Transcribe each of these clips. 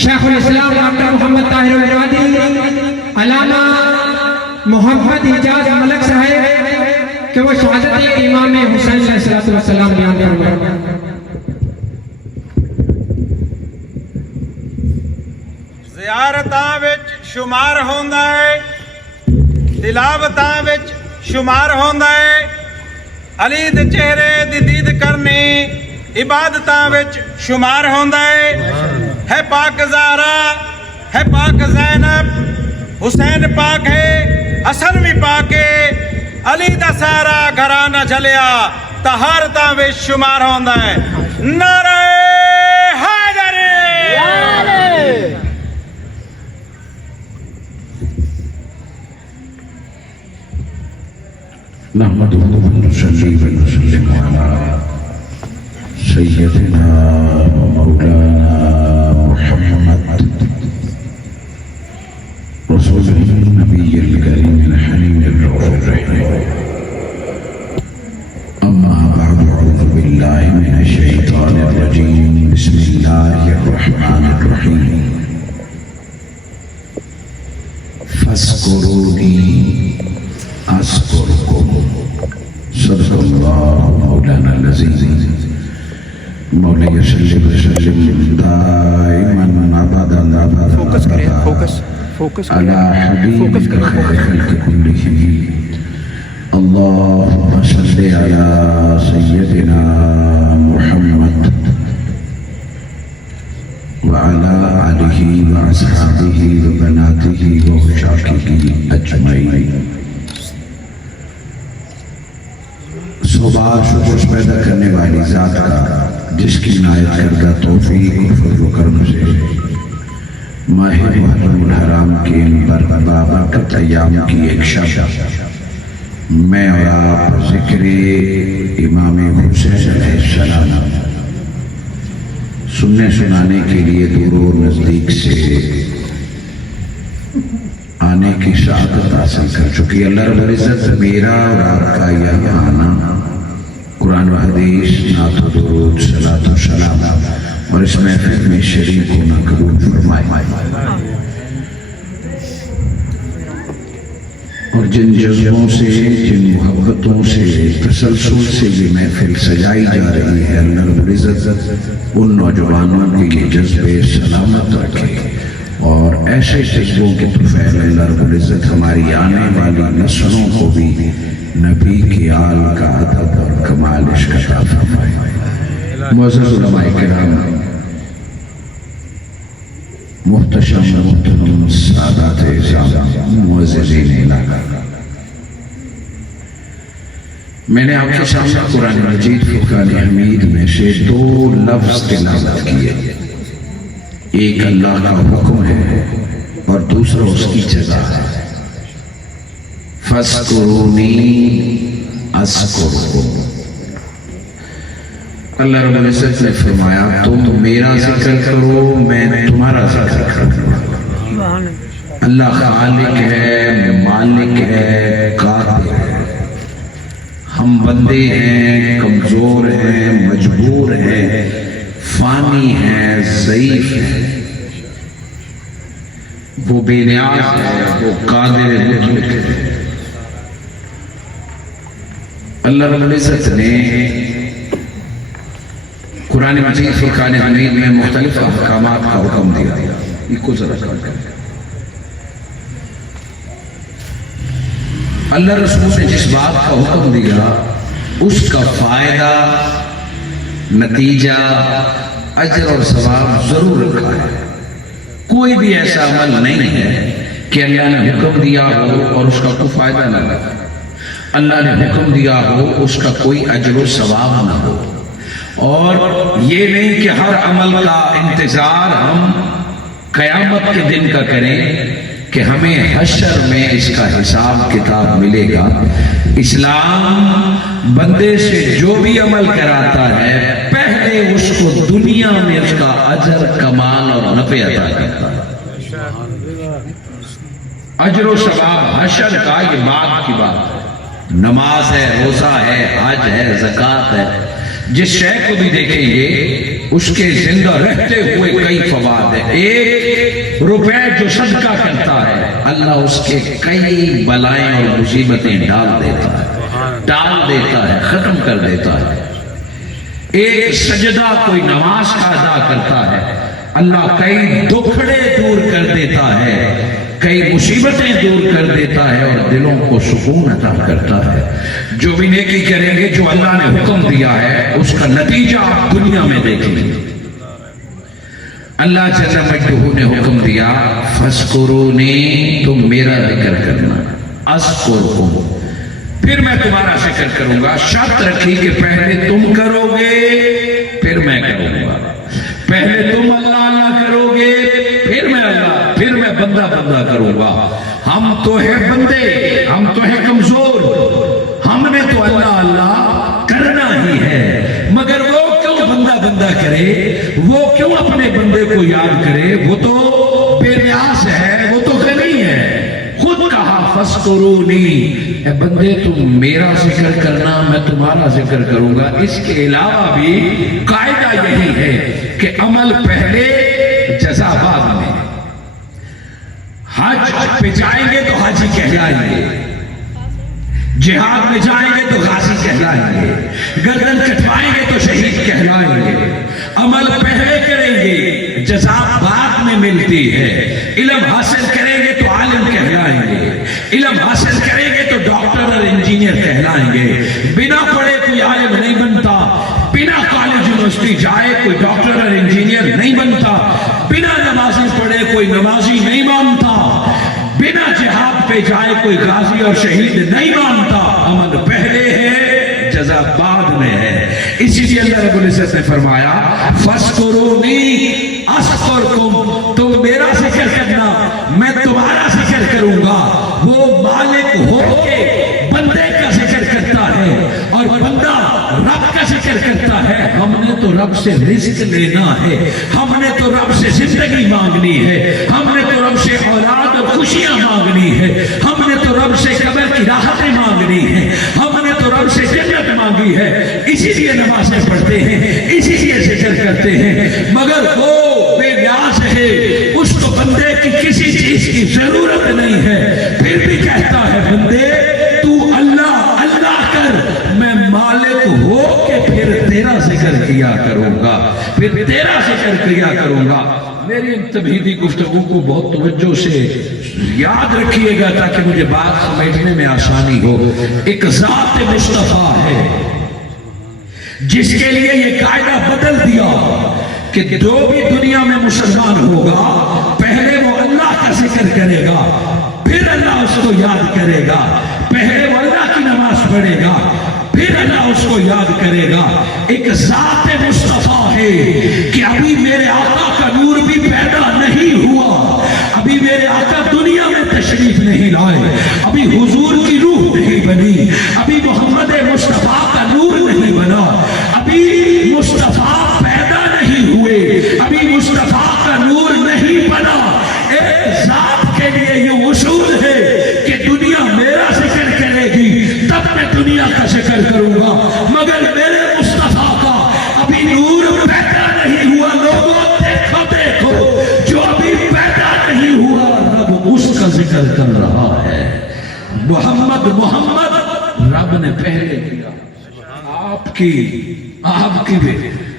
شیخ الاسلام ڈاکٹر محمد طاہر الرادی علامہ محمد حجاز ملک صاحب کہ وہ شہادت امام حسین علیہ السلام بیان کریں۔ زیارتاں وچ شمار ہوندا ہے، تلاوتاں وچ شمار ہوندا ہے، علی دے چہرے دی دید کرنی عبادتاں وچ شمار ہوندا ہے پاک زہرا، ہے پاک زینب، حسین پاک ہے، حسن بھی پاک ہے، علی دا سارا گھرانہ جلیا طہارتاں وچ شمار ہوندا ہے۔ نعرہ حیدری! نحمده ونصلي ونسلم على سيدنا ومولانا محمد رسوله النبي الكريم الحليم الرؤوف الرحيم. أما بعد، أعوذ بالله من الشيطان الرجيم. بسم الله الرحمن الرحيم. فاذكروني أذكركم. صدق الله مولانا العظيم. مولاي صل وسلم دائما ابدا فوکس کریں، فوکس على حبيبك خير خلق كلهم. اللهم صل على سيدنا محمد وعلى آله وأصحابه وبناته وعشاقه أجمعين. صبح شکر پیدا کرنے والی ذات کا، جس کی عنایت کردہ توفیق اور فضل و کرم سے ماہ محرم الحرام کے ان بابرکت ایام کی ایک شب میں اور آپ ذکر امام حسین علیہ السلام سننے سنانے کے لیے دور و نزدیک سے آنے کی سعادت حاصل کر چکی. اللہ رب العزت میرا اور آپ کا یہاں آنا، قرآن و حدیث، نعت و درود، صلاۃ و سلام اور اس محفل میں شریک ہونا قبول فرمائے. اور جن جذبوں سے، جن محبتوں سے، تسلسل سے یہ محفل سجائی جا رہی ہے، اللہ رب العزت ان نوجوانوں کے یہ جذبے سلامت رکھے اور ایسے جذبوں کے طفیل اللہ رب العزت ہماری آنے والی نسلوں کو بھی نبی کی آل کا ادب اور کمال عشق عطا فرمائے. معزز علماء کرام، محتشم محترم سادات اعزام، معززین علاقہ، میں نے آپ کے سامنے قرآن مجید فرقان حمید میں سے دو لفظ تلاوت کیے. ایک اللہ کا حکم ہے اور دوسرا اس کی جزا ہے. فَاذْكُرُونِي أَذْكُرْكُمْ. اللہ رب العزت نے فرمایا تم میرا ذکر کرو، میں تمہارا ذکر کروں. اللہ خالق ہے، مالک ہے، قادر ہے. ہم بندے ہیں، کمزور ہیں، مجبور ہیں، فانی ہیں، ضعیف ہیں. وہ بے نیاز ہے، وہ قادر مطلق ہے. اللہ رب العزت نے قرآن مجید فرقان حمید میں مختلف احکامات کا حکم دیا. یہ کو ذرا کر اللہ رسول نے جس بات کا حکم دیا اس کا فائدہ، نتیجہ، اجر اور ثواب ضرور رکھا ہے. کوئی بھی ایسا عمل نہیں ہے کہ اللہ نے حکم دیا ہو اور اس کا کوئی فائدہ نہ ہو. اللہ نے حکم دیا ہو اس کا کوئی اجر و ثواب نہ ہو. اور یہ نہیں کہ ہر عمل کا انتظار ہم قیامت کے دن کا کریں کہ ہمیں حشر میں اس کا حساب کتاب ملے گا. اسلام بندے سے جو بھی عمل کراتا ہے پہلے اس کو دنیا میں اس کا اجر، کمال اور نفع عطا کرتا ہے. اجر و ثواب حشر کا یہ بعد کی بات ہے. نماز ہے، روزہ ہے، حج ہے، زکوٰۃ ہے، جس شے کو بھی دیکھیں گے اس کے زندہ رہتے ہوئے کئی فوائد ہیں۔ 1 روپے جو صدقہ کرتا ہے اللہ اس کے کئی بلائیں اور مصیبتیں ڈال دیتا ہے، ختم کر دیتا ہے۔ 1 سجدہ کوئی نماز کا ادا کرتا ہے اللہ کئی دکھڑے دور کر دیتا ہے، کئی مصیبتیں دور کر دیتا ہے اور دلوں کو سکون عطا کرتا ہے۔ جو بھی نیکی کریں گے جو اللہ نے حکم دیا ہے اس کا نتیجہ آپ دنیا میں دیکھیں گے۔ اللہ جل مجدہ نے حکم دیا فَاذْكُرُونِي، تم میرا ذکر کرنا، اذکرکم، پھر میں تمہارا ذکر کروں گا۔ شرط رکھی کہ پہلے تم کرو گے پھر میں کروں گا، پہلے تم اللہ اللہ کرو گے پھر میں اللہ، پھر میں بندہ بندہ کروں گا۔ ہم تو ہیں بندے، ہم تو ہیں کمزور، ہم نے تو اللہ اللہ کرنا ہی ہے، مگر وہ کیوں بندہ بندہ کرے، وہ کیوں اپنے بندے کو یاد کرے، وہ تو بے نیاز ہے، وہ تو غنی ہے۔ خود کہا فَاذْكُرُونِي، اے بندے تم میرا ذکر کرنا میں تمہارا ذکر کروں گا۔ اس کے علاوہ بھی قاعدہ یہی ہے کہ عمل پہلے جزا بعد میں۔ حج پہ جائیں گے تو حاجی کہلائیں گے، جہاد میں جائیں گے تو غازی کہلائیں گے، گردن کٹوائیں گے تو شہید کہلائیں گے۔ عمل پہلے کریں گے جزا بعد میں ملتی ہے۔ علم حاصل کریں گے تو عالم کہلائیں گے، علم حاصل کریں گے تو ڈاکٹر اور انجینئر کہلائیں گے۔ بنا پڑھے کوئی عالم نہیں بنتا، بنا کالج یونیورسٹی جائے کوئی ڈاکٹر اور انجینئر نہیں بنتا، بنا نمازی پڑھے کوئی نمازی نہیں مانتا، بنا جہاد پہ جائے کوئی غازی اور شہید نہیں مانتا۔ عمل پہلے ہے جزا بعد میں ہے۔ اسی لیے اللہ رب العزت نے فرمایا فَاذْكُرُونِي أَذْكُرْكُمْ، تم میرا ذکر کرنا میں تمہارا ذکر کروں گا۔ وہ مالک ہو کے بندے کا ذکر کرتا ہے اور بندہ رب کا ذکر کرتا ہے۔ ہم نے تو رب سے رزق لینا ہے، ہم نے تو رب سے زندگی مانگنی ہے، ہم نے تو رب سے اولاد اور خوشیاں مانگنی ہے، ہم نے تو رب سے قبر کی راحتیں مانگنی ہے، ہم نے تو رب سے جنت مانگی ہے۔ اسی لیے نمازیں پڑھتے ہیں، اسی لیے ذکر کرتے ہیں، مگر وہ بے نیاز ہے، اس کو بندے کی کسی چیز کی ضرورت نہیں ہے، پھر بھی کہتا ہے بندے تو اللہ اللہ کر، میں مالک ہو کے پھر تیرا ذکر کیا کروں گا، پھر تیرا ذکر کیا کروں گا۔ میری تمہیدی گفتگو کو بہت توجہ سے یاد رکھیے گا تاکہ مجھے بات سمجھنے میں آسانی ہو۔ ایک ذات مصطفیٰ ہے جس کے لیے یہ قاعدہ بدل دیا کہ جو بھی دنیا میں مسلمان ہوگا پہلے وہ اللہ کا ذکر کرے گا، پھر اللہ اس کو یاد کرے گا، پہلے وہ اللہ کی نماز پڑھے گا، پھر اللہ اس کو یاد کرے گا۔ ایک ذات مصطفیٰ ہے کہ ابھی میرے آقا کا نور بھی پیدا نہیں ہوا، ابھی میرے آقا دنیا میں تشریف نہیں لائے، ابھی حضور کی روح نہیں بنی، ابھی محمد مصطفیٰ کا نور نہیں بنا، ابھی مصطفیٰ پیدا نہیں ہوئے، ابھی مصطفیٰ کا نور نہیں بنا۔ ایک ذات کے لیے یہ اصول ہے کہ دنیا میرا ذکر کرے گی تب میں دنیا کا ذکر کروں گا، مگر میرے مصطفیٰ کا ابھی نور پیدا نہیں ہوا۔ لوگوں دیکھو دیکھو، جو ابھی پیدا نہیں ہوا رب اس کا ذکر کر رہا ہے۔ محمد محمد رب نے پہلے کیا۔ آپ کی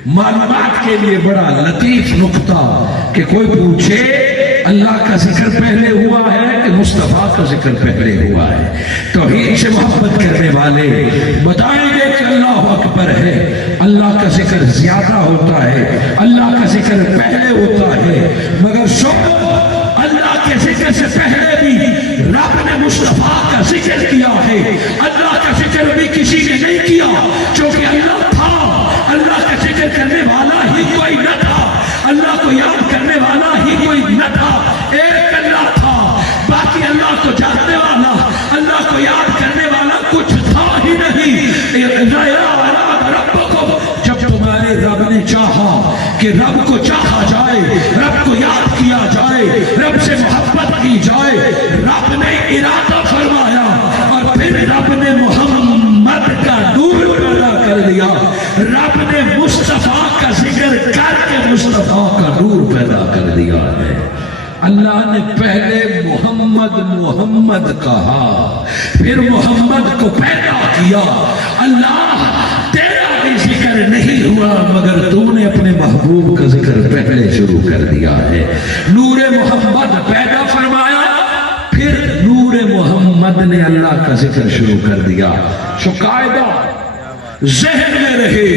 معلومات کے لیے بڑا لطیف نقطہ کہ کوئی پوچھے اللہ کا ذکر پہلے ہوا ہے کہ مصطفیٰ کا ذکر پہلے ہوا ہے، توحید سے محبت کرنے والے بتائیں گے کہ اللہ اکبر ہے، اللہ کا ذکر زیادہ ہوتا ہے، اللہ کا ذکر پہلے ہوتا ہے، مگر سنو اللہ کے ذکر سے پہلے بھی رب نے مصطفیٰ کا ذکر کیا ہے۔ اللہ کا ذکر بھی کسی نے نہیں کیا چونکہ اللہ تھا، اللہ کا ذکر کرنے والا ہی کوئی نہ تھا، اللہ کو یاد کرنے والا ہی کوئی نہ تھا، ایک اللہ تھا، باقی اللہ کو جاننے والا، اللہ کو یاد کرنے والا کچھ تھا ہی نہیں۔ جب تمہارے رب نے چاہا کہ رب کو چاہا جائے، رب کو یاد کیا جائے، رب سے محبت کی جائے، رب نے ارادہ فرمایا اور پھر رب نے محمد کا نور پیدا کر دیا، رب نے مصطفیٰ کا ذکر کر ہے. اللہ نے پہلے محمد محمد کہا، پھر محمد کو پیدا کیا. اللہ تیرا بھی ذکر نہیں ہوا مگر تم نے اپنے محبوب کا ذکر پہلے شروع کر دیا ہے. نور محمد پیدا فرمایا، پھر نور محمد نے اللہ کا ذکر شروع کر دیا. سو قاعدہ ذہن میں رہے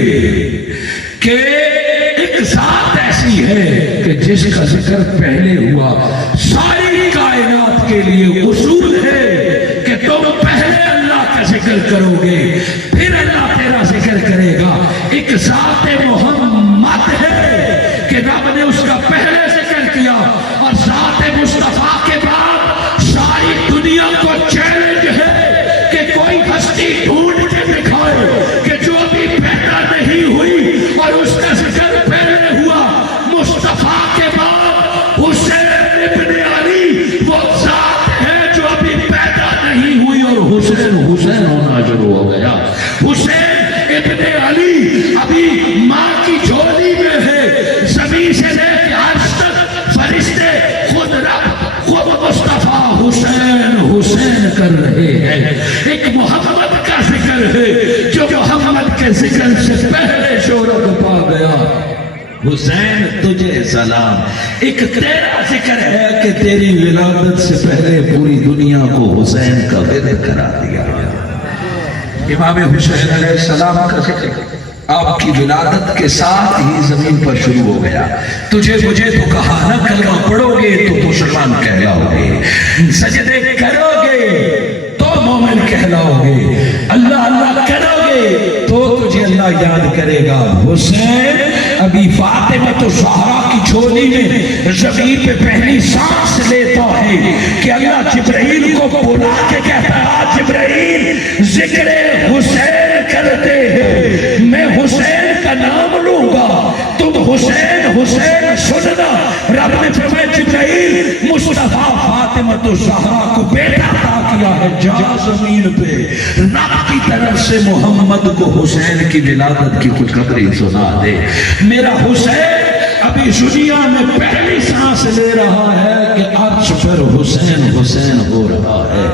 کہ ایک ذات ایسی ہے کہ جس کا ذکر پہلے ہوا. ساری کائنات کے لیے اصول ہے کہ تم پہلے اللہ کا ذکر کرو گے پھر اللہ تیرا ذکر کرے گا. ایک ذات محمد ہے کہ رب نے اس کا پہلے ذکر کیا، اور ذات مصطفیٰ کے بعد ساری دنیا کو چیلنج ہے کہ کوئی ہستی ڈھونڈ کے دکھائے کہ جو ابھی پیدا نہیں ہوئی اور اس کا ذکر پہلے ہوا. مصطفیٰ کے بعد حسین ابن علی وہ ذات ہے جو ابھی پیدا نہیں ہوئی اور حسین حسین ہونا شروع ہو گیا. حسین ابن علی ابھی ماں کی جھولی میں ہے، زمین سے لے کے عرش تک فرشتے خود رب خود مصطفیٰ حسین حسین کر رہے ہیں. ایک محمد کا ذکر ہے جو محمد کے ذکر سے پہلے شہرت پا گیا. حسین تجھے سلام. ایک تیرا ذکر ہے کہ تیری ولادت سے پہلے پوری دنیا کو حسین کا ورد کرا دیا گیا. امام حسین علیہ السلام کا ذکر آپ کی ولادت کے ساتھ ہی زمین پر شروع ہو گیا. تجھے مجھے تو کہا نہ کلمہ پڑھو گے تو مسلمان کہلاؤ گے، سجدے کرو گے تو مومن کہلاؤ گے، اللہ اللہ کرو گے تو تجھے اللہ یاد کرے گا. حسین ابھی فاطمہ الزہرا کی جھولی میں زمین پہ پہلی سانس لیتا ہے کہ اللہ جبرائیل کو بلا کے کہتا ہے جبرائیل ذکر حسین کرتے ہیں، میں حسین کا نام لوں گا تم حسین حسین سننا. رب نے فرمایا جبرائیل مصطفیٰ فاطمہ الزہرا کو بیٹا عطا کیا ہے، جا زمین پہ رب کی طرف سے محمد کو حسین کی ولادت کی کچھ خبریں سنا دے. میرا حسین ابھی دنیا میں پہلی سانس لے رہا ہے کہ عرش پر حسین حسین ہو رہا ہے.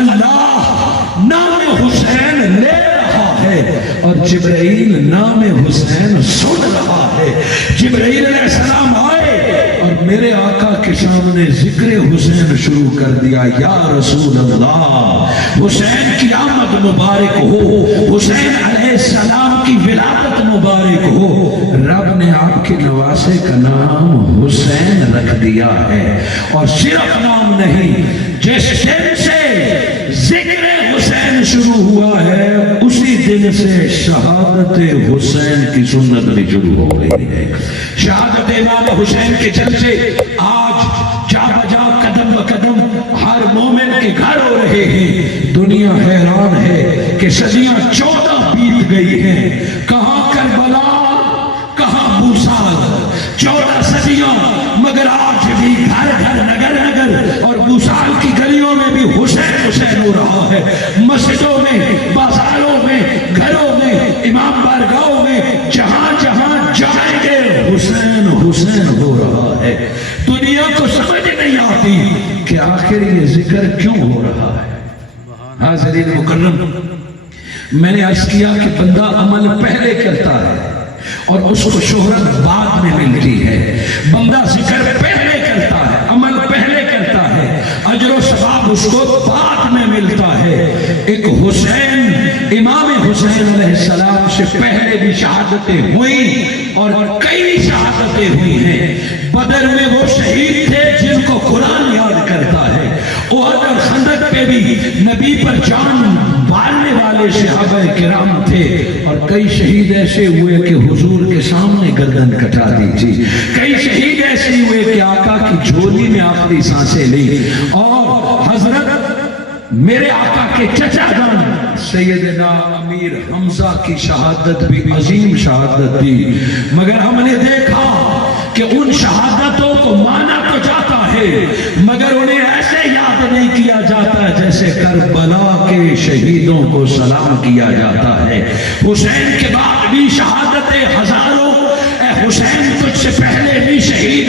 اللہ نام حسین لے رہا ہے اور جبرائیل نام حسین سن رہا ہے. جبرائیل علیہ السلام آئے اور میرے آقا کے سامنے ذکر حسین شروع کر دیا. یا رسول اللہ حسین کی آمد مبارک ہو، حسین علیہ السلام کی ولادت مبارک ہو. رب نے آپ کے نواسے کا نام حسین رکھ دیا ہے، اور صرف نام نہیں، جس دن سے ذکر حسین شروع ہوا ہے اسی دن سے شہادت حسین کی سنت بھی شروع ہو گئی ہے. شہادت امام حسین کے چرچے آج جا بجا قدم بقدم ہر مومن کے گھر ہو رہے ہیں. دنیا حیران ہے کہ صدیاں 14 بیت گئی ہیں، کہاں کربلا کہاں بوسال، 14 صدیاں، مگر آج بھی گھر گھر نگر نگر اور بوسال کی گلیوں میں بھی حسین حسین ہو رہا ہے. مسجدوں میں، بازاروں میں، گھروں میں، امام بارگاہوں میں، جہاں جہاں جائیں گے حسین حسین ہو رہا ہے. دنیا کو سمجھ نہیں آتی کہ آخر یہ ذکر کیوں ہو رہا ہے. حاضرین مکرم، میں نے عرض کیا کہ بندہ عمل پہلے کرتا ہے اور اس کو شہرت بعد میں ملتی ہے. بندہ ذکر پہلے کرتا ہے، عمل پہلے کرتا ہے، اجر و ثواب اس کو بعد میں ملتا ہے. ایک حسین، امام حسین علیہ السلام سے پہلے بھی شہادتیں ہوئی اور کئی شہادتیں ہوئی ہیں. بدر میں وہ شہید تھے جن کو قرآن یاد کرتا ہے. احد اور خندق پہ بھی نبی پر جان مارنے والے صحابہ کرام تھے، اور کئی شہید ایسے ہوئے کہ حضور کے سامنے گردن کٹا دی تھی. کئی شہید ایسے ہوئے کہ آقا کی جھولی میں آخری سانسیں لی. اور حضرت میرے آقا کے چچا جان سیدنا امیر حمزہ کی شہادت بھی عظیم شہادت تھی، مگر ہم نے دیکھا کہ ان شہادتوں کو مانا تو جاتا ہے مگر انہیں ایسے یاد نہیں کیا جاتا جیسے کربلا کے شہیدوں کو سلام کیا جاتا ہے. حسین کے بعد بھی شہادتیں ہزاروں، اے حسین تجھ سے پہلے بھی شہید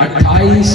28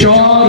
4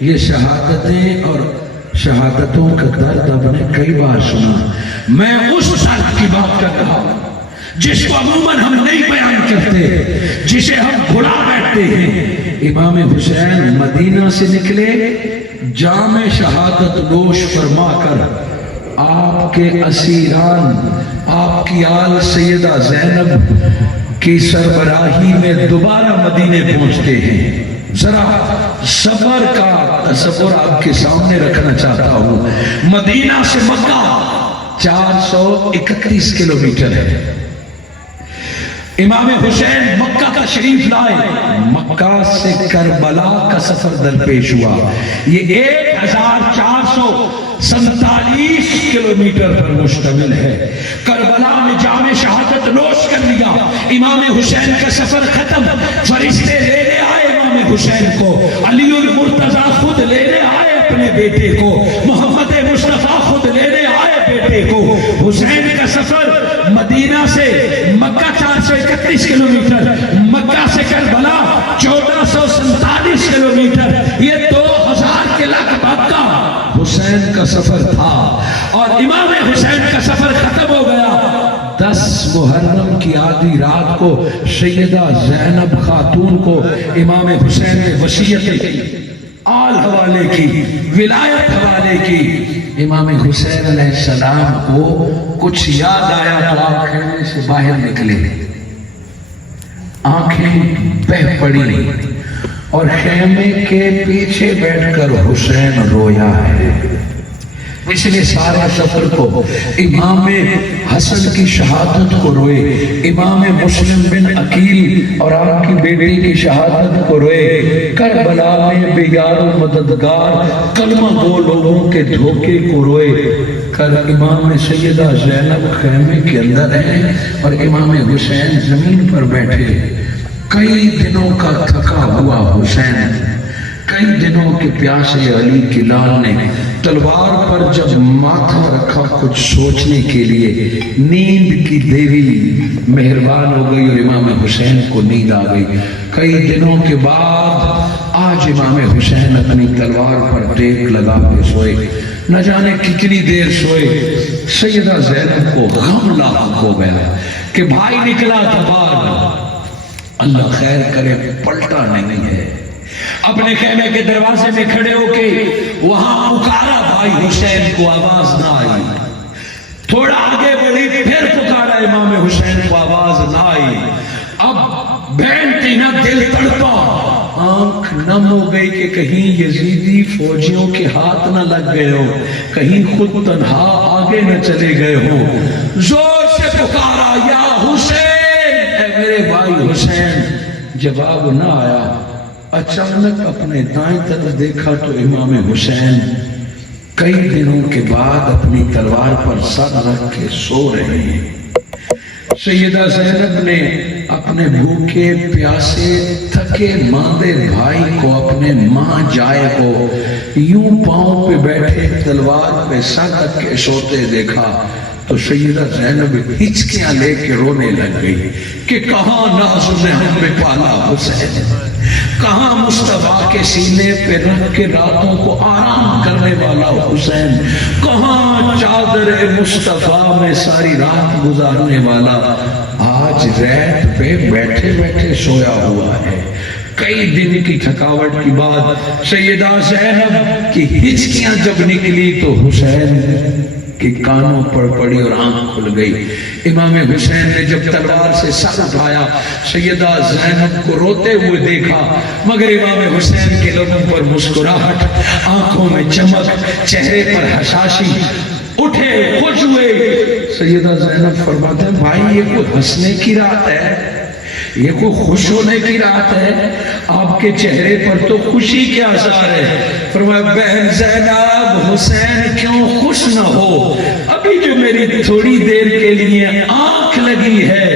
یہ شہادتیں اور شہادتوں کا درد اب نے کئی بار سنا. میں اس درد کی بات کر رہا ہوں جس کو عموماً ہم نہیں بیان کرتے, جسے ہم بھلا بیٹھتے ہیں. امام حسین مدینہ سے نکلے, جام شہادت نوش فرما کر آپ کے اسیران, آپ کی آل سیدہ زینب کی سربراہی میں دوبارہ مدینے پہنچتے ہیں. ذرا سفر کا تصور آپ کے سامنے رکھنا چاہتا ہوں. مدینہ سے مکہ 431 کلومیٹر ہے. امام حسین مکہ کا شریف لائے, مکہ سے کربلا کا سفر درپیش ہوا. یہ 1447 کلومیٹر پر مشتمل ہے. کربلا میں جام شہادت نوش کر لیا. امام حسین کا سفر ختم. فرشتے لینے آئے امام حسین کو. علی المرتضیٰ خود لینے آئے اپنے بیٹے کو. محمد مصطفیٰ خود لینے آئے بیٹے کو. حسین کا سفر مدینہ سے مکہ 431 کلومیٹر, مکہ سے کربلا 1447 کلومیٹر, یہ 2000 کے لگ بھگ کا حسین کا سفر تھا. اور امام حسین کا سفر ختم ہو گیا. 10 محرم کی آدھی رات کو سیدہ زینب خاتون کو امام حسین نے وصیت کی, آل حوالے کی, ولایت حوالے کی. امام حسین علیہ السلام کو کچھ یاد آیا تو آپ خیمے سے باہر نکلے, آنکھیں بہہ پڑی اور خیمے کے پیچھے بیٹھ کر حسین رویا ہے. اس لیے سارے سفر کو امام حسن کی شہادت کو روئے, امام مسلم بن عقیل اور آپ کی بیٹی کی شہادت کو روئے, کربلا میں بے یار و مددگار کلمہ گو لوگوں کے دھوکے کو روئے. کر امام سیدہ زینب خیمے کے اندر ہیں اور امام حسین زمین پر بیٹھے. کئی دنوں کا تھکا ہوا حسین, کئی دنوں کے پیاسے علی کی لال نے تلوار پر جب ماتھا رکھا کچھ سوچنے کے لیے, نیند کی دیوی مہربان ہو گئی اور امام حسین کو نیند آ گئی. کئی دنوں کے بعد آج امام حسین اپنی تلوار پر ٹیک لگا کے سوئے. نہ جانے کتنی دیر سوئے. سیدہ زینب کو غم لاحق ہو گیا کہ بھائی نکلا تھا باہر, اللہ خیر کرے پلٹا نہیں ہے. اپنے خیمے کے دروازے میں کھڑے ہو کے وہاں پکارا بھائی حسین کو, آواز نہ آئی. تھوڑا آگے بڑھی پھر پکارا امام حسین کو, آواز نہ آئی. اب بہن تھی نہ, دل تڑپا, آنکھ نم ہو گئی کہ کہیں یزیدی فوجیوں کے ہاتھ نہ لگ گئے ہو, کہیں خود تنہا آگے نہ چلے گئے ہو. زور سے پکارا یا حسین, اے میرے بھائی حسین. جواب نہ آیا. اچانک اپنے دائیں طرف دیکھا تو امام حسین کئی دنوں کے بعد اپنی تلوار پر سر رکھ کے سو رہے ہیں. سیدہ زینب نے اپنے بھوکے پیاسے تھکے ماندے بھائی کو, اپنے ماں جائے کو یوں پاؤں پہ بیٹھے تلوار پہ سر رکھ کے سوتے دیکھا تو سیدہ زینب ہچکیاں لے کے رونے لگ گئی کہ کہاں ناز نے ہم پہ پالا حسین, کہاں مصطفیٰ کے سینے پہ رکھ کے راتوں کو آرام کرنے والا حسین, کہاں چادر مصطفیٰ میں ساری رات گزارنے والا, آج ریت پہ بیٹھے بیٹھے سویا ہوا ہے. کئی دن کی تھکاوٹ کی بعد سیدہ زینب کی ہچکیاں جب نکلی تو حسین کے کانوں پر پڑی اور آنکھ کھل گئی. امام حسین نے جب تلوار سے سر اٹھایا سیدہ زینب کو روتے ہوئے دیکھا, مگر امام حسین کے لبوں پر مسکراہٹ, آنکھوں میں چمک, چہرے پر حساسی. اٹھے خوش ہوئے. سیدہ زینب فرماتے ہیں بھائی یہ کوئی ہنسنے کی رات ہے, یہ کوئی خوش ہونے کی رات ہے, آپ کے چہرے پر تو خوشی کے آثار ہے. فرمایا بہن زینب حسین کیوں خوش نہ ہو, ابھی جو میری تھوڑی دیر کے لیے آنکھ لگی ہے,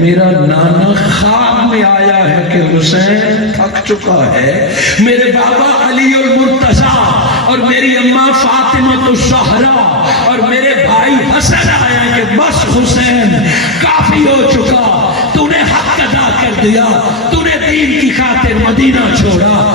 میرا نانا خواب میں آیا ہے کہ حسین تھک چکا ہے, میرے بابا علی المرتضیٰ اور میری اماں فاطمہ الزہرا اور میرے بھائی حسن آیا کہ بس حسین کافی ہو چکا, تو نے حق ادا کر دیا, تو نے دین کی خاطر مدینہ چھوڑا,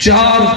4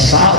7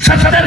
70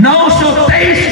923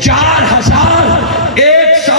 4100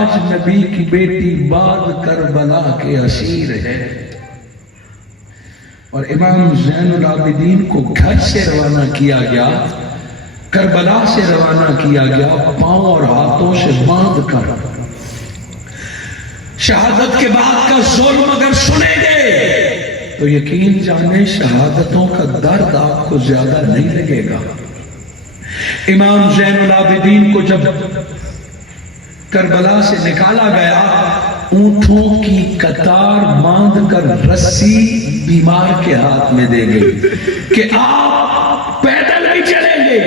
آج نبی کی بیٹی بعد کربلا کے اسیر ہے. اور امام زین العابدین کو گھر سے روانہ کیا گیا, کربلا سے روانہ کیا گیا, پاؤں اور ہاتھوں سے باندھ کر. شہادت کے بعد کا ظلم اگر سنیں گے تو یقین جانیں شہادتوں کا درد آپ کو زیادہ نہیں لگے گا. امام زین العابدین کو جب کربلا سے نکالا گیا, اونٹوں کی قطار باندھ کر رسی بیمار کے ہاتھ میں دے گئی کہ آپ پیدل بھی چلیں گے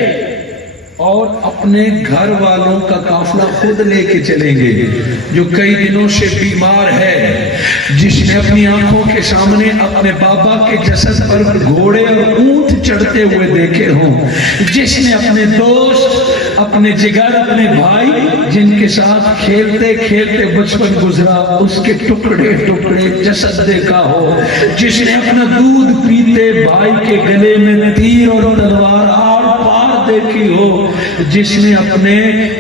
اور اپنے گھر والوں کا قافلہ خود لے کے چلیں گے جو کئی دنوں سے بیمار ہے, جس نے اپنی آنکھوں کے سامنے اپنے بابا کے جسد پر گھوڑے اور اونٹ چڑھتے ہوئے دیکھے ہوں, جس نے اپنے دوست, اپنے جگر, اپنے بھائی جن کے ساتھ کھیلتے کھیلتے بچپن گزرا اس کے ٹکڑے ٹکڑے جسد دیکھا ہو, جس نے اپنا دودھ پیتے بھائی کے گلے میں تیر اور تلوار آر پار دیکھی ہو, جس نے اپنے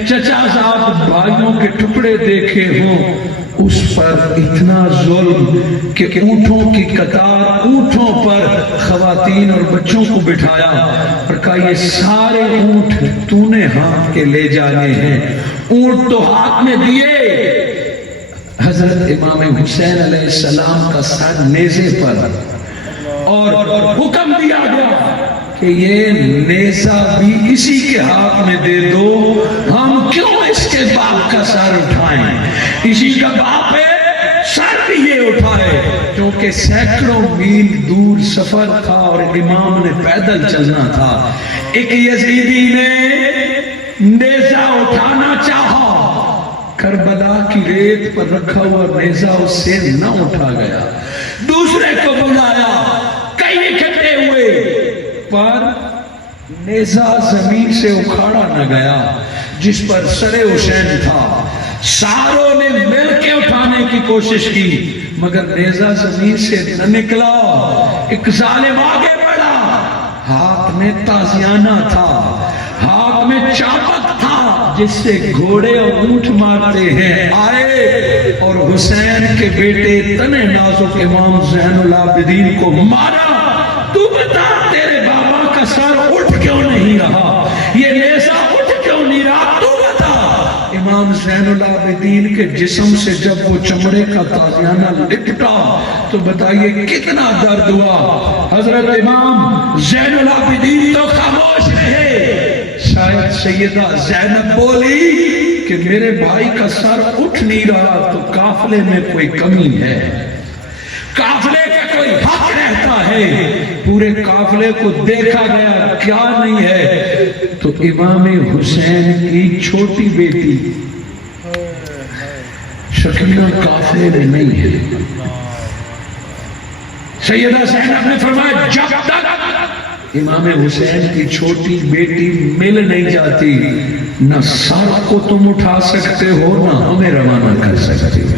چچا صاحب بھائیوں کے ٹکڑے دیکھے ہوں, اس پر اتنا ظلم کہ اونٹوں کی قطار, اونٹوں پر خواتین اور بچوں کو بٹھایا اور کہا یہ سارے اونٹ تو نے ہاتھ کے لے جانے ہیں. اونٹ تو ہاتھ میں دیے, حضرت امام حسین علیہ السلام کا سر نیزے پر, اور حکم دیا گیا کہ یہ نیزہ بھی اسی کے ہاتھ میں دے دو, ہم کیوں اس کے باپ کا سر اٹھائیں, اسی کا باپ ہے سر بھی یہ اٹھائے, کیونکہ سینکڑوں میل دور سفر تھا اور امام نے پیدل چلنا تھا. ایک یزیدی نے نیزہ اٹھانا چاہا, کربلا کی ریت پر رکھا ہوا نیزہ اس سے نہ اٹھا گیا, دوسرے کو بلایا, کئی اکٹھے ہوئے پر نیزہ زمین سے اکھاڑا نہ گیا جس پر سر حسین تھا. ساروں نے مل کے اٹھانے کی کوشش کی مگر نیزہ زمین سے نہ نکلا. ایک ظالم آگے بڑھا, ہاتھ میں تازیانہ تھا, ہاتھ میں چابک تھا جس سے گھوڑے اور اونٹ مارتے ہیں, آئے اور حسین کے بیٹے تنے نازک امام زین العابدین کو مارا. تو بتا تیرے بابا کا سر اٹھ کیوں نہیں رہا, یہ نیزہ اٹھ کیوں نہیں رہا, تو بتا. امام زین العابدین کے جسم سے جب وہ چمڑے کا تازیانہ لپٹا تو بتائیے کتنا درد ہوا. حضرت امام زین العابدین تو خاموش رہے. شاید سیدہ زینب بولی کہ میرے بھائی کا سر اٹھ نہیں رہا تو قافلے میں کوئی کمی ہے, قافلے کا کوئی حق رہتا ہے. پورے قافلے کو دیکھا گیا کیا نہیں ہے تو امام حسین کی چھوٹی بیٹی شکینہ قافلے میں نہیں ہے. سیدہ زینب نے فرمایا جب تک امام حسین کی چھوٹی بیٹی مل نہیں جاتی نہ سر کو تم اٹھا سکتے ہو نہ ہمیں روانہ کر سکتے ہو.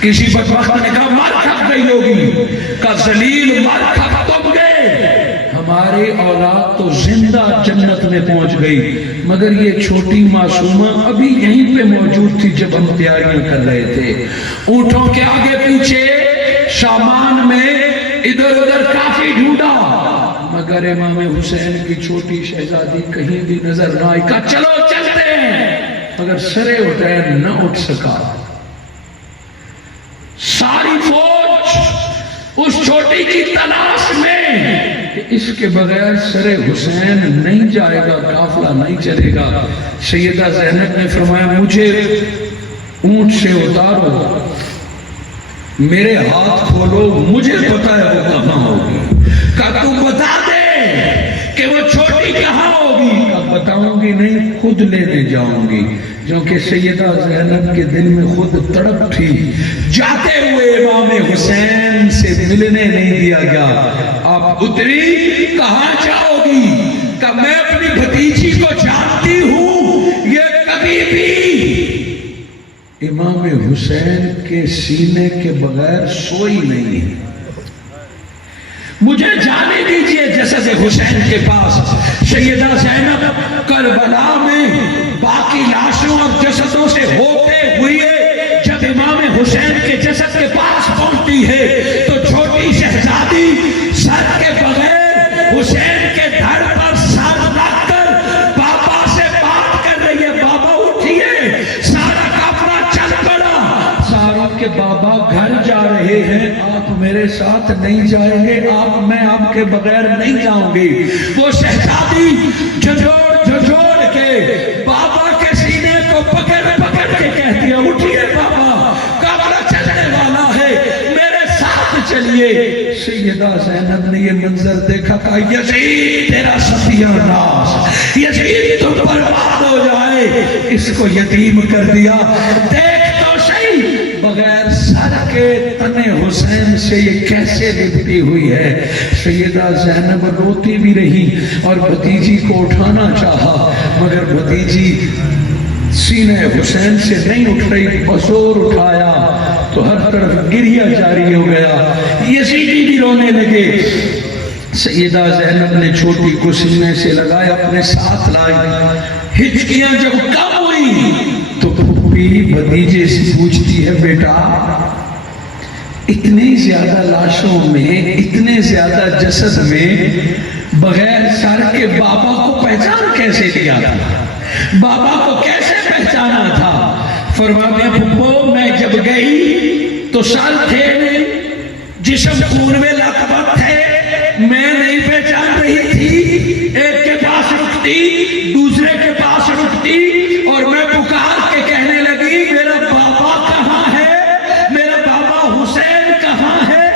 کسی بدبخت نے کہا مر کھپ گئی ہوگی, کا ذلیل مر کھپ تم گئے, ہمارے اولاد تو زندہ جنت میں پہنچ گئی مگر یہ چھوٹی معصومہ ابھی یہیں پہ موجود تھی جب ہم تیاریاں کر رہے تھے. اونٹوں کے آگے پیچھے سامان میں ادھر ادھر کافی ڈھونڈا مگر امام حسین کی چھوٹی شہزادی کہیں بھی نظر نہ آئی. کہا چلو چلتے ہیں, مگر سرے حسین نہ اٹھ سکا. ساری فوج اس چھوٹی کی تلاش میں کہ اس کے بغیر سر حسین نہیں جائے گا, قافلہ نہیں چلے گا. سیدہ زینب نے فرمایا مجھے اونٹ سے اتارو, میرے ہاتھ کھولو, مجھے پتا ہے وہ کہاں ہوگی. کہا تو بتا دے کہ وہ چھوٹی کہاں ہوگی. کہا بتاؤں گی نہیں, خود لینے جاؤں گی. جو کہ سیدہ زینب کے دل میں خود تڑپ تھی. جاتے ہوئے امام حسین سے ملنے نہیں دیا گیا. آپ اتری, کہاں جاؤ گی؟ کہ میں اپنی بھتیجی کو جانتی ہوں, یہ کبھی بھی امام حسین کے سینے کے بغیر سوئی نہیں ہے. مجھے جانے دیجئے جسد حسین کے پاس. سیدہ زینب کربلا میں باقی لاشوں اور جسدوں سے ہوتے ہوئے ہوتی ہے تو چھوٹی شہزادی سر کے بغیر حسین کے دھڑ پر سر رکھ کر بابا سے بات کر رہی ہے، بابا اٹھیے، سارا کافلا چل پڑا، سارا کے بابا گھر جا رہے ہیں، آپ میرے ساتھ نہیں جائیں گے، میں آپ کے بغیر نہیں جاؤں گی۔ وہ شہزادی جھنجھوڑ کے بابا کے سینے کو پکڑ کے کہتی ہے اٹھیے بابا، کافلا چلنے والا ہے، میرے ساتھ چلیے۔ سیدہ زینب نے یہ منظر دیکھا، کہا یزید تیرا ستیہ ناش، یزید تم برباد ہو جائے، اس کو یتیم کر دیا۔ دیکھ تو صحیح بغیر سر کے تنے حسین سے یہ کیسے لپٹی ہوئی ہے۔ سیدہ زینب روتی بھی رہی اور بھتیجی کو اٹھانا چاہا، مگر بھتیجی سینے حسین سے نہیں اٹھ رہی، بزور اٹھایا تو ہر طرف گریہ جاری ہو گیا، یزیدی بھی رونے لگے۔ سیدہ زینب نے چھوٹی کو سینے سے لگایا، اپنے ساتھ لائی، ہچکیاں جب کم ہوئی تو پھوپھی بھتیجے سے پوچھتی ہے بیٹا اتنی زیادہ لاشوں میں، اتنے زیادہ جسد میں بغیر سر کے بابا کو پہچان کیسے دیا تھا، بابا کو کیسے پہچانا تھا؟ فرماتے ہیں پھپھو میں جب گئی تو سر تھے نہیں، جسم خون میں لقبت تھے، میں نہیں پہچان رہی تھی، ایک کے پاس رکتی دوسرے کے پاس رکتی اور میں پکار کے کہنے لگی میرا بابا کہاں ہے، میرا بابا حسین کہاں ہے؟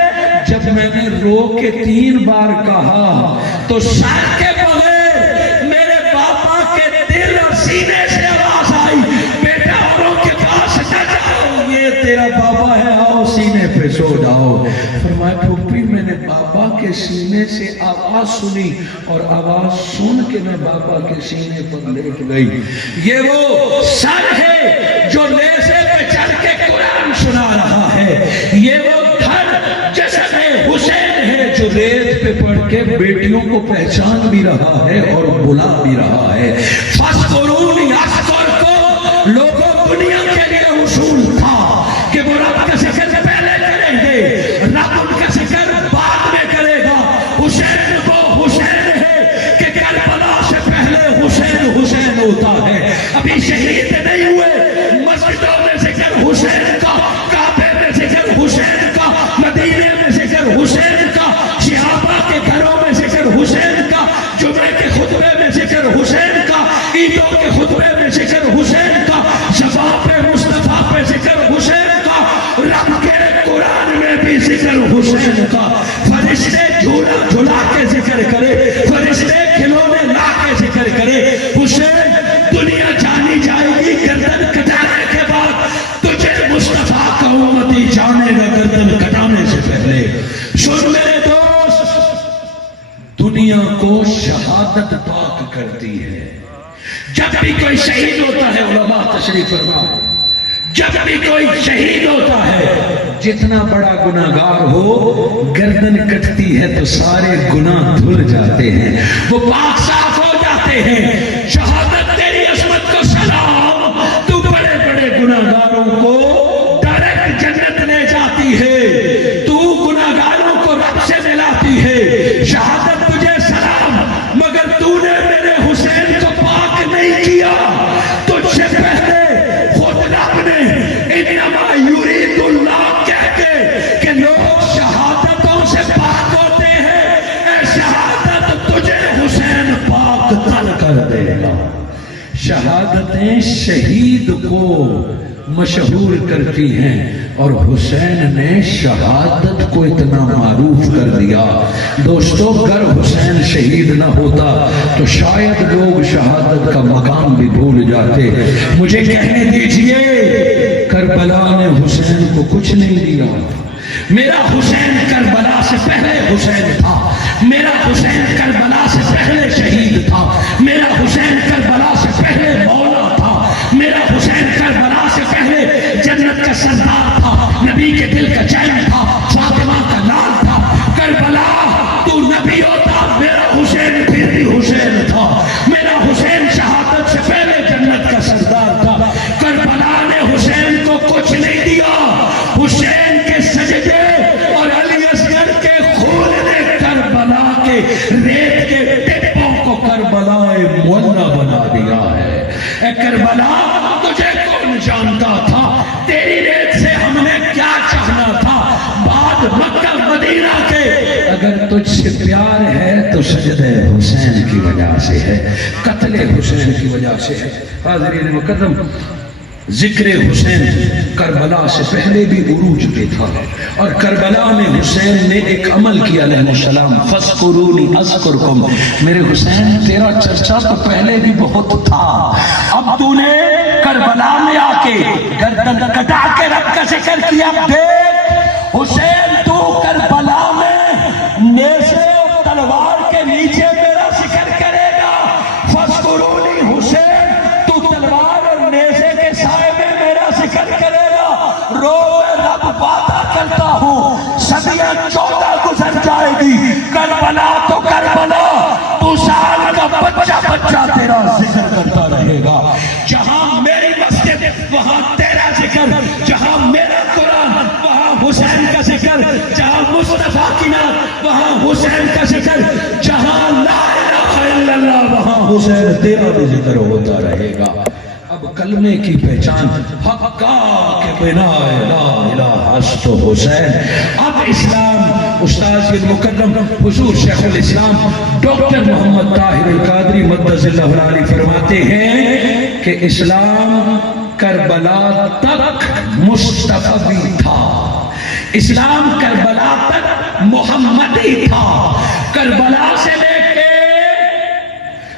جب میں نے رو کے 3 بار کہا تو سر کے بغیر میرے بابا کے دل اور سینے سے آواز آئی بیٹا اوروں کے پاس نہ جاؤ، یہ تیرا بابا ہے، آؤ سینے پہ سو جاؤ۔ فرمایا پھوپھی میں نے بابا کے سینے سے آواز سنی اور آواز سن کے میں بابا کے سینے پر لیٹ گئی۔ یہ وہ سر ہے جو نیزے پہ چڑھ کے قرآن سنا رہا ہے، یہ وہ دھڑ جسد حسین ہے جو ریت پہ پڑھ کے بیٹیوں کو پہچان بھی رہا ہے اور بلا بھی رہا ہے۔ فَاسْقُرُونِ اَسْقُرْ کو لوگوں دنیا کے لیے اصول تھا کہ وہ رب کا ذکر پہلے کریں گے، رب ان کا ذکر بعد میں کرے گا۔ حسین وہ حسین ہے کہ کربلا سے پہلے حسین ہوتا ہے، ابھی شہید نہیں ہوئے، مسجدوں میں ذکر حسین کا، کعبے میں ذکر حسین کا، مدینے میں ذکر حسین کا، صحابہ کے گھروں میں ذکر حسین کا، جمعے کے خطبے میں ذکر حسین کا، عیدوں کے خطبے میں ذکر حسین کا، شفاع پہ مصطفیٰ پہ ذکر حسین کا، رب کے قرآن میں بھی ذکر حسین کا۔ فرشتے جھولا جھلا کے ذکر کرے، فرشتے کھلونے لا کے ذکر کرے، حسین دنیا جانی جائے گی گردن کٹانے کے بعد، تجھے مصطفیٰ کا امتی جانے گا گردن کٹانے سے پہلے۔ سن میرے دوست، دنیا کو شہادت پاک کرتی ہے۔ جب بھی کوئی شہید ہوتا ہے، علماء تشریف فرمائیں، جب بھی کوئی شہید ہوتا ہے جتنا بڑا گناہگار ہو، گردن کٹتی ہے تو سارے گناہ دھل جاتے ہیں، وہ پاک صاف ہو جاتے ہیں۔ شہادت تیری عصمت کو سلام، تو بڑے بڑے گناہگاروں کو ڈائریکٹ جنت لے جاتی ہے، تو گناہگاروں کو رب سے ملاتی ہے۔ شہادت تجھے سلام، مگر تو نے میرے حسین کو پاک نہیں کیا، تجھ سے پہلے خود رب نے انما یرید اللہ کہہ کے کہ لوگ شہادتوں سے پاک ہوتے ہیں، اے شہادت تجھے حسین پاک تل کر دے گا۔ شہادتیں شہید کو مشہور کرتی ہیں اور حسین نے شہادت کو اتنا معروف کر دیا۔ دوستو اگر حسین شہید نہ ہوتا تو شاید لوگ شہادت کا مقام بھی بھول جاتے۔ مجھے کہنے دیجئے کربلا نے حسین کو کچھ نہیں دیا۔ میرا حسین کربلا سے پہلے حسین تھا، میرا حسین کربلا سے پہلے شہید تھا، میرا حسین کربلا سے پہلے مولا تھا، میرا حسین کربلا سے پہلے جنت کا سردار تھا، نبی کے دل کا چین تھا، فاطمہ کا لال تھا۔ کربلا تو نبی ہوتا، میرا حسین پھر بھی حسین تھا، میرا حسین شہادت سے پہلے جنت کا سردار تھا۔ کربلا نے حسین کو کچھ نہیں دیا، حسین کے سجدے تجھ سے پیار ہے تو سجدہ حسین کی وجہ سے ہے، قتل حسین کی وجہ سے ہے۔ حاضرین مکرم، ذکر حسین کربلا سے پہلے بھی عروج پہ تھا، اور کربلا میں حسین نے ایک عمل کیا علیہ السلام، فَاذْكُرُونِي أَذْكُرْكُمْ، میرے حسین تیرا چرچا تو پہلے بھی بہت تھا، اب تو نے کربلا میں آ کے گردن کٹا کے رب کا ذکر کیا۔ دیکھ حسین تو کربلا میں نیزے اور تلوار کے نیچے میرا ذکر کرے گا، فَاذْكُرُونِي حسین تو تلوار اور نیزے کے سائے میں میرا ذکر کرے گا، رو رب وعدہ کرتا ہوں صدیاں 14 گزر جائے گی، کربلا تو کربلا، تو سال کا بچہ بچہ تیرا ذکر کرتا رہے گا، جہاں میری مسجد وہاں تیرا ذکر، جہاں میرا قرآن وہاں حسین کا ذکر، جہاں مصطفیٰ کی نعت وہاں حسین کا ذکر، جہاں لا الہ الا اللہ وہاں حسین تیرا بھی ذکر ہوتا رہے گا۔ اب کلمے کی پہچان حقا کے بنا لا الہ است حسین۔ اب اسلام، استاذ مکرم حضور شیخ الاسلام ڈاکٹر محمد طاہر القادری مدث اللہ علیہ فرماتے ہیں کہ اسلام کربلا تک مصطفی تھا، اسلام کربلا تک محمدی تھا، کربلا سے لے کے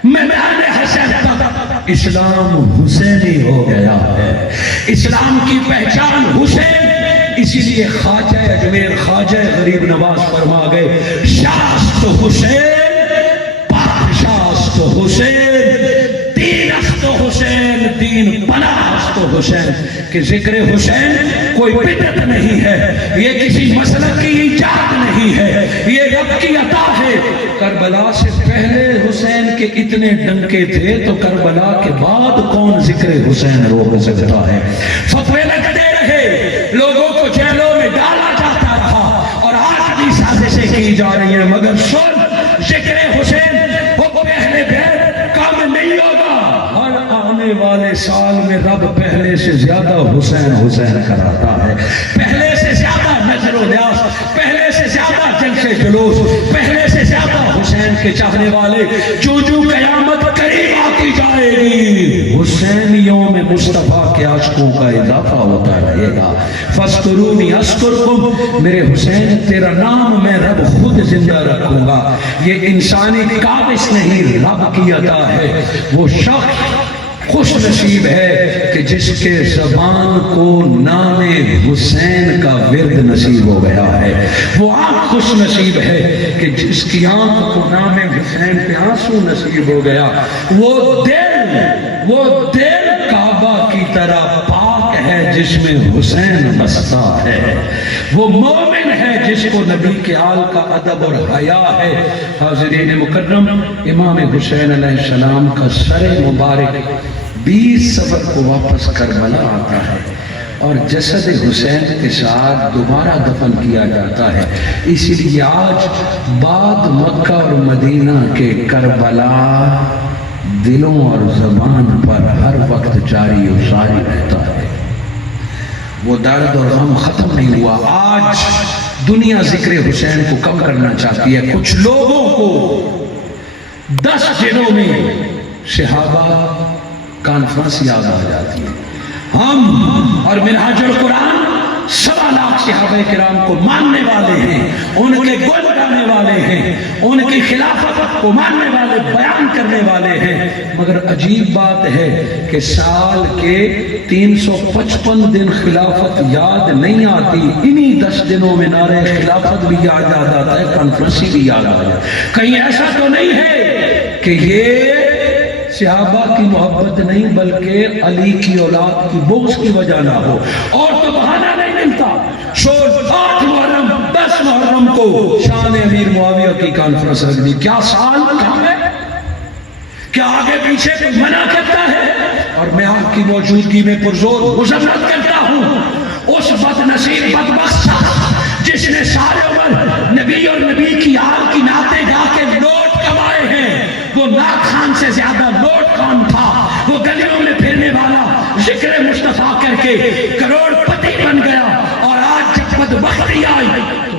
میدان حشر تک اسلام حسینی ہو گیا ہے، اسلام کی پہچان حسین۔ اسی لیے خواجہ اجمیر خواجہ غریب نواز فرما گئے، شاست حسین، پادشاست حسین، دین است حسین، دین پناہ است حسین، کہ ذکر حسین کوئی بدعت نہیں ہے، یہ کسی مسلک کی ایجاد نہیں ہے، یہ رب کی عطا ہے۔ کربلا سے پہلے حسین کے اتنے ڈنکے تھے تو کربلا کے بعد کون ذکر حسین روک سکتا ہے؟ فتوے لگتے رہے، لوگوں کو جیلوں میں ڈالا جاتا رہا، اور آج بھی سازشیں کی جا رہی ہیں، مگر سن ذکر حسین وہ پہلے بھی کام نہیں ہوگا، ہر آنے والے سال میں رب پہلے سے زیادہ حسین حسین کراتا ہے، پہلے سے زیادہ نظر و نیاز، پہلے سے زیادہ جلسے جلوس، پہلے سے زیادہ حسین کے چاہنے والے، جو جو قیامت قریب آتی جائے گی حسینیوں میں مصطفیٰ کے عاشقوں کا اضافہ ہوتا رہے گا۔ فَاذْكُرُونِي أَذْكُرْكُمْ، میرے حسین تیرا نام میں رب خود زندہ رکھوں گا۔ یہ انسانی کاوش نہیں، رب کی عطا ہے۔ وہ شخص خوش نصیب ہے کہ جس کے زبان کو نام حسین کا ورد نصیب ہو گیا ہے، وہ آنکھ خوش نصیب ہے کہ جس کی آنکھ کو نام حسین پہ آنسو نصیب ہو گیا، وہ دل کعبہ کی طرح پاک ہے جس میں حسین بستا ہے، وہ مومن ہے جس کو نبی کے آل کا ادب اور حیا ہے۔ حاضرین مکرم، امام حسین علیہ السلام کا سر مبارک 20 صفر کو واپس کربلا آتا ہے، اور جسد حسین کے ساتھ دوبارہ دفن کیا جاتا ہے۔ اسی لیے آج بعد مکہ اور مدینہ کے کربلا دلوں اور زبان پر ہر وقت جاری و ساری رہتا ہے، وہ درد اور غم ختم نہیں ہوا۔ آج دنیا ذکر حسین کو کم کرنا چاہتی ہے، کچھ لوگوں کو 10 دنوں میں صحابہ کانفرنس یاد آ جاتی ہے۔ ہم اور منہاج القرآن 1.25 لاکھ صحابہ کرام کو ماننے والے ہیں، ان کے گل گانے والے ہیں، ان کی خلافت کو ماننے والے، بیان کرنے والے ہیں، مگر عجیب بات ہے کہ سال کے 355 دن خلافت یاد نہیں آتی، انہی 10 دنوں میں نعرہ خلافت بھی یاد آ جاتا ہے، کانفرنسی بھی یاد آ جاتا ہے۔ کہیں ایسا تو نہیں ہے کہ یہ صحابہ کی محبت نہیں بلکہ علی کی اولاد کی بغض کی وجہ نہ ہو، اور تو بہانہ نہیں ملتا۔ 8 محرم 10 محرم کو شان امیر معاویہ کی کانفرنس رکھ دی، کیا سال کم ہے؟ کیا آگے پیچھے کوئی منع کرتا ہے؟ اور میں آپ کی موجودگی میں پرزور مذمت کرتا ہوں اس بد نصیب بدبخت جس نے سارے عمر نبی اور نبی کی آل کی نعتیں گا کے نوٹ کمائے ہیں۔ وہ ناک خان سے زیادہ نوٹ خان تھا، وہ گلیوں میں پھرنے والا ذکر مصطفیٰ کر کے کروڑ پتی بن گیا، اور آج جب بدبختی آئی تو